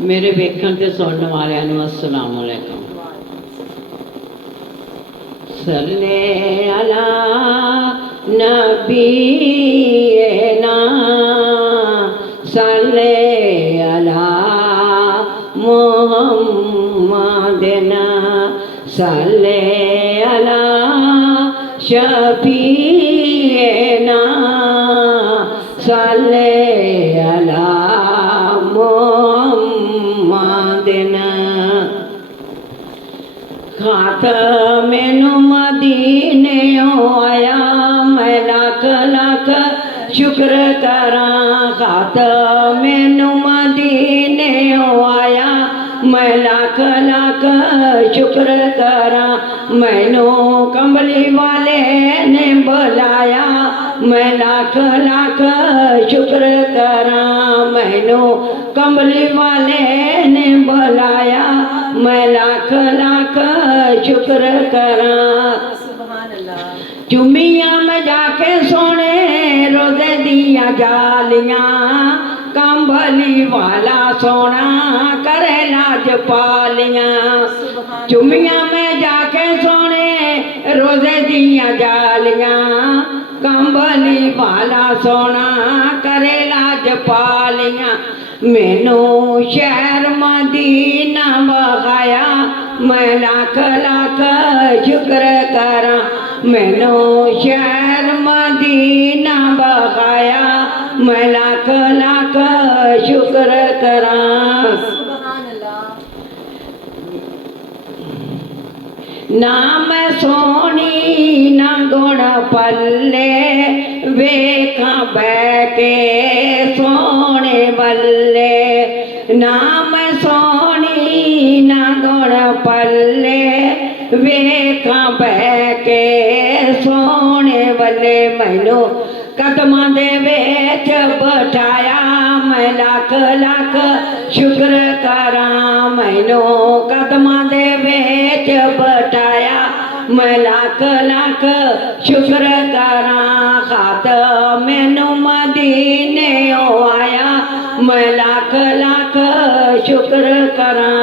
मेरे वेखण ते सुनने वालियां नूं अस्सलाम वालेकुम। सल्ले अला नबीना सल्ले अला मुहम्मदना सल्ले अला शफीना सल्ले अला मुहम्मदना। खातमे मदीने आया मैं लाख लाख शुक्र करा। खातमे मदीने आया मैं लाख लाख शुक्र करा। मैनू कमली वाले ने बुलाया मैं लाख लाख शुक्र करा। मैनू कमली वाले ने बुलाया मैं लाख लाख शुक्र करा। चुमिया में जाके सोने रोजे दिया जालियां कंबली वाला सोना करे लाज पालियां। चुमिया में जाके सोने रोजे दिया जालियां कंबली वाला सोना करे लाज पालियां। मैनू शहर मदीना बखाया मैं लाख लाख शुक्र करा। मैनू शहर मदीना बखाया मैं लाख लाख शुक्र करा। ना मैं सोनी ना गुण पल्ले वेखा बैके सोने बल्ले। ना मैं सोनी ना गुण पल्ले वेखा बैके सोने बल्ले। मैनू कदमां दे विच बिठाया मैं लाख लाख शुक्र करा। मैनू कदमां दे विच बिठाया मैं लाख लाख शुक्र करा। खातमे मदीने आया मैं लाख लाख शुक्र करा।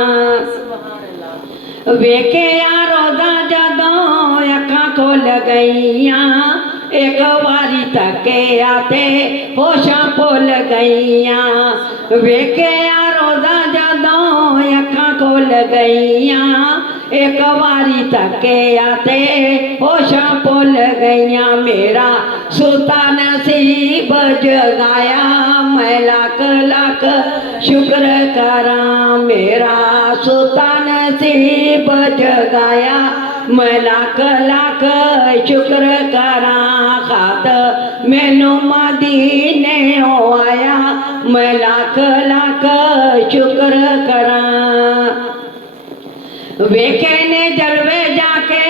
वेखे रोजा जदों अखां खोल गईयां एक बारी तके आते होशां भुल गईयां। वेखे रोजा जदों अखां खोल गईयां एक बारी तके आते होशां भुल गईयां। मेरा सुता नसीब जगाया मैं लाख लाख शुक्र करा। मेरा सुता नसीब जगाया मैं लाख लाख शुक्र करा। खातमे मदीने आया मैं लाख लाख शुक्र करा। वेखे ने जलवे जाके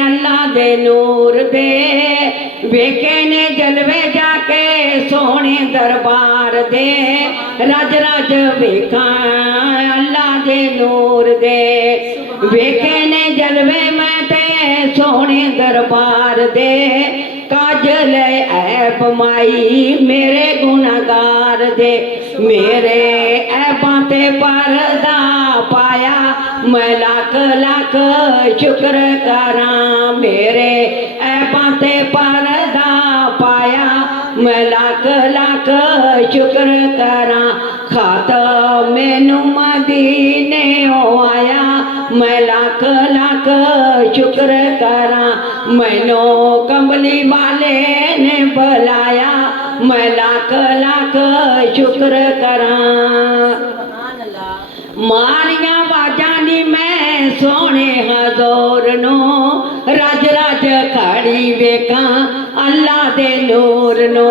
अल्लाह दे नूर दे। वेखे ने जलवे जाके सोने दरबार दे। रज रज वेखा अल्लाह दे नूर दे। वेखे ने जलवे मैं ते सोने दरबार दे। काजल ऐब माई मेरे गुनागार दे। मेरे ऐबां ते पर्दा पाया मैं लाख लाख शुक्र करा। मेरे ऐबां ते पर्दा पाया मैं लाख लाख शुक्र करा। खातमे मदीने आया मैं लाख लाख शुक्र करा। मैनू कमली वाले ने बुलाया मैं लाख लाख शुक्र करा। मारिया वाजा नी मैं सोने हजूर नू रज रज खड़ी वेखा अल्लाह दे नूर नू।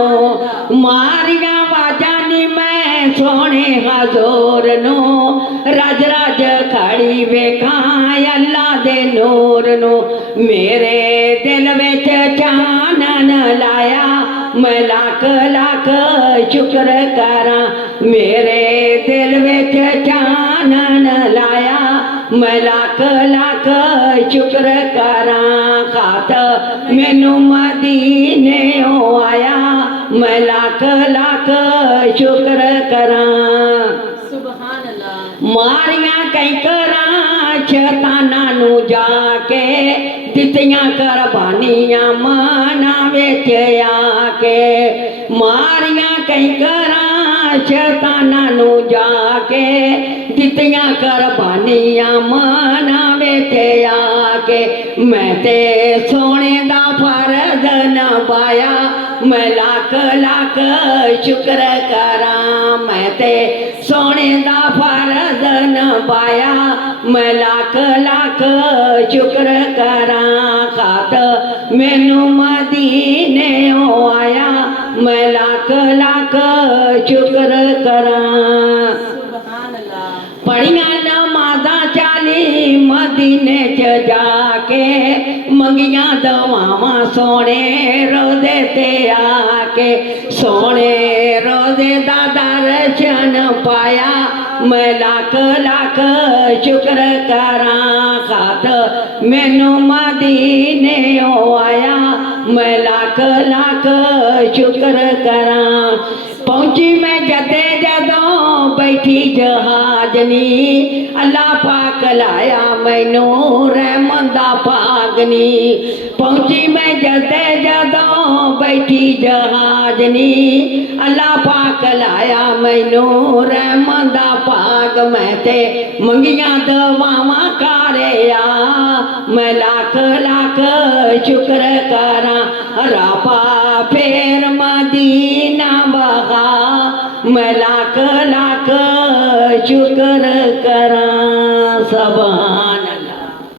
मारिया वाजा नी मैं सोने हजूर नू रज रज खड़ी वेखा अल्लाह दे नूर नू। मेरे दिल विच चानन लाया मैं लाख लाख शुक्र करा। मेरे दिल विच चानन लाया मैं लाख लाख शुक्र करा। खातमे मदीने आया मैं लाख लाख शुक्र करा। ਮਾਰੀਆਂ ਕੈਂਕਰਾਂ ਸ਼ੈਤਾਨਾਂ ਨੂੰ ਜਾ ਕੇ ਦਿੱਤੀਆਂ ਕੁਰਬਾਨੀਆਂ ਮਨਾਂ ਵਿੱਚ ਆ ਕੇ ਮਾਰੀਆਂ ਕੈਂਕਰਾਂ ਸ਼ੈਤਾਨਾਂ ਨੂੰ ਜਾ ਕੇ ਦਿੱਤੀਆਂ ਕੁਰਬਾਨੀਆਂ ਮਨਾਂ ਵਿੱਚ ਆ ਕੇ ਮੈਂ ਤੇ ਸੋਹਣੇ ਦਾ ਫਰਜ਼ ਨਿਭਾਇਆ ਮੈਂ ਲੱਖ ਲੱਖ ਸ਼ੁਕਰ ਕਰਾਂ ਮੈਂ ਤੇ ਸੋਹਣੇ ਦਾ ਫਰਜ਼ ਨਿਭਾਇਆ ਮੈਂ ਲੱਖ ਲੱਖ ਸ਼ੁਕਰ ਕਰਾਂ ਖਾਤ ਮੈਨੂੰ ਮਦੀਨਿਓਂ ਆਇਆ ਮੈਂ ਲੱਖ ਲੱਖ ਸ਼ੁਕਰ ਕਰਾਂ ਪੜੀਆਂ ਨਮਾਜ਼ਾਂ 40 ਮਦੀਨੇ 'ਚ ਜਾ ਕੇ ਮੰਗੀਆਂ ਦੁਆਵਾਂ ਸੋਹਣੇ ਰੋਜ਼ੇ ਤੇ ਆ ਕੇ ਸੋਹਣੇ ਰੋਜ਼ੇ ਦਾ ਦਰਸ਼ਨ ਪਾਇਆ ਮੈਂ ਲੱਖ ਲੱਖ ਸ਼ੁਕਰ ਕਰਾਂ ਖਾਤ ਮੈਨੂੰ ਮਦੀਨਿਓਂ ਆਇਆ ਮੈਂ ਲੱਖ ਲੱਖ ਸ਼ੁਕਰ ਕਰਾਂ ਪਹੁੰਚੀ ਮੈਂ ਜਦੇ ਜਦੋਂ ਬੈਠੀ ਜਹਾਜ਼ਨੀ ਅੱਲਾ ਪਾਕ ਲਾਇਆ ਮੈਨੂੰ ਰਹਿਮਤ ਦਾ ਭਾਗਨੀ ਪਹੁੰਚੀ ਮੈਂ ਜਦੇ ਜਦੋਂ ਬੈਠੀ ਜਹਾਜ਼ਨੀ ਅੱਲਾ ਪਾਕ ਲਾਇਆ ਮੈਨੂੰ ਰਹਿਮਤ ਦਾ ਭਾਗ ਮੈਂ ਤੇ ਮੰਗੀਆਂ ਦੁਆਵਾਂ ਕਰਿਆ ਮੈਂ ਲੱਖ ਲੱਖ ਸ਼ੁਕਰ ਕਰਾਂ ਰੱਬਾ ਫੇਰ